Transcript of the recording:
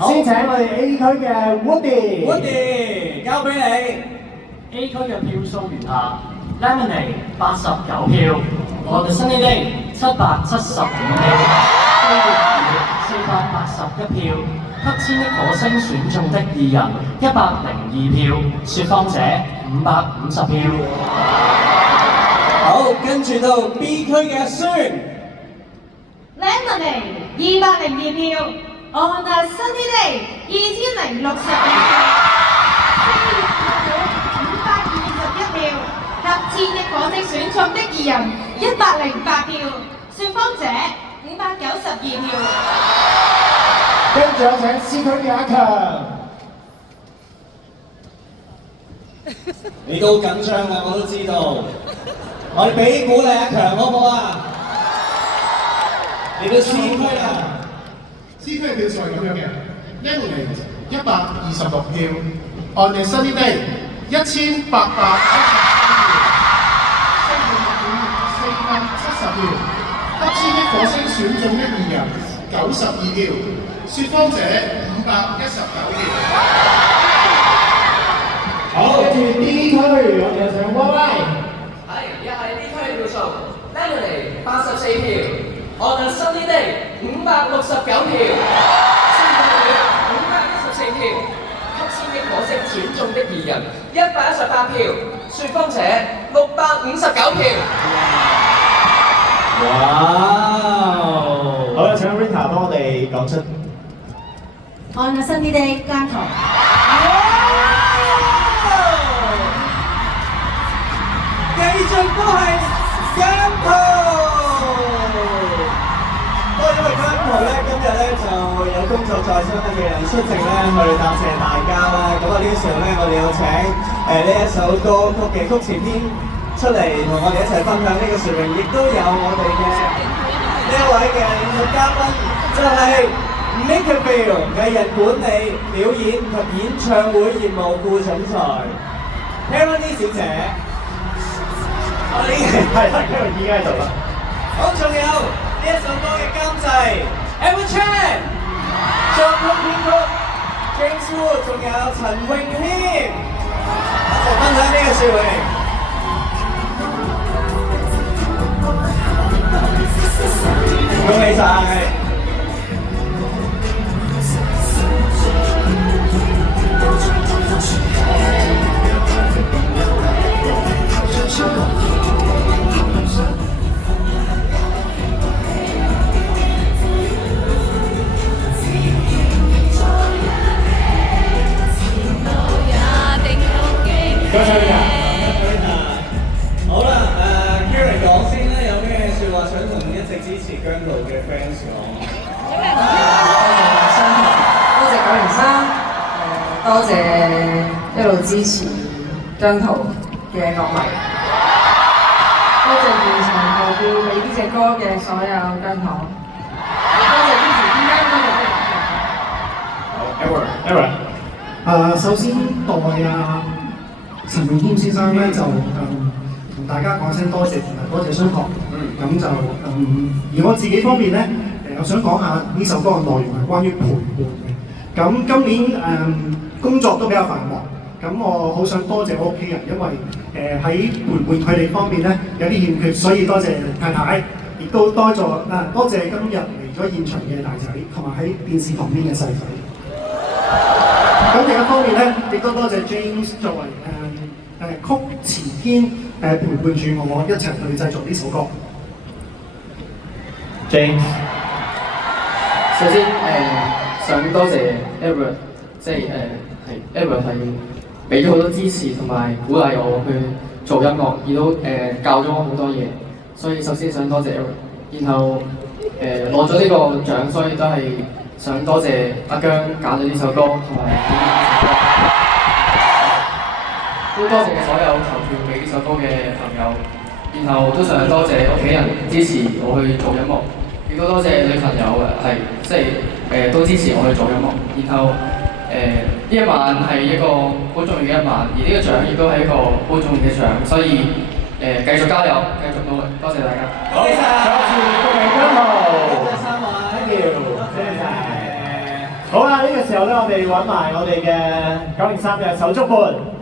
先請我哋 A 區嘅 Woody， 交俾你。A 區嘅票數如下 ：Lemonade 89票，On the Sunny Day 775票，飛躍481票，黑千億火星選中的2人102票，説謊者550票。好，跟住到 B 區嘅孫 Lemonade 202票，On a Sunny Day 2062票，飛躍521票，合千億火星選中的2人108票，説謊者592票。跟住有請 C 區嘅阿強。你都緊張啦，我都知道。我哋俾鼓勵阿強好唔好啊？嚟到 C 區啦 ，C 區嘅票數係咁樣嘅 ，Lemonade 126票，On a Sunny Day 1810票，飛躍470票，黑千億火星選中的2人92票，説謊者519票。好，跟住 D 區，我哋有請 Y。係，而家係 D 區嘅票數 ，Lemonade 84票，On a Sunny Day 569票，先鋒者514票，黑千億火星選中的2人118票，説謊者659票。哇！好，有請 Rita 幫我哋講出。On a Sunny Day 姜濤。繼續都係姜濤。不過因為姜濤咧，今日咧就有工作在身嘅人出席咧，去答謝大家啦。咁啊呢個時候咧，我哋有請呢一首歌曲嘅曲詞編出嚟同我哋一齊分享呢個殊榮，亦都有我哋嘅呢一位嘅演唱嘉賓，就係 Makerville 藝人管理、表演及演唱會業務副總裁 Caroline 小姐。我哋係啦，因為已經喺度啦。好，仲有呢一首歌嘅監製 Evan Chan， 作曲編曲 James Wu， 仲有陳詠謙，一齊分享呢個殊榮。恭喜晒！好啦，Karen 講先啦，有咩説話想同一直支持姜濤嘅 fans 講？多謝九零三，多謝一路支持姜濤嘅樂迷，多謝現場投票俾呢隻歌嘅所有姜糖，多謝支持添加，多謝好 ，Edward。首先代陳詠謙先生咧就同大家講聲多謝，同埋多謝商榷。咁就而我自己方面咧，我想講下呢首歌嘅內容係關於陪伴嘅。咁今年工作都比較繁忙，咁我好想多謝我屋企人，因為喺陪伴佢哋方面咧有啲欠缺，所以多謝太太，亦都多謝今日嚟咗現場嘅大仔，同埋喺電視旁邊嘅細仔。咁另一方面咧，亦都多謝 James 作為曲詞編陪伴住我一齊去製作呢首歌。James， 首先想多謝 Edward， 即係Edward 係俾咗好多支持同埋鼓勵我去做音樂，亦都教咗我好多嘢，所以首先想多謝 Edward。然後攞咗呢個獎，所以都係想多謝阿姜揀咗呢首歌同埋都多謝所有投票俾呢首歌嘅朋友，然後都想多謝屋企人支持我去做音樂，亦都多謝女朋友即係都支持我去做音樂。然後呢一晚係一個好重要嘅一晚，而呢個獎亦都係一個好重要嘅獎，所以繼續加油，繼續努力，多謝大家。恭喜晒！再次恭喜姜濤，多謝三位，thank you，多謝晒。好，好啦，呢個時候咧，我哋揾埋我哋嘅903嘅手足伴。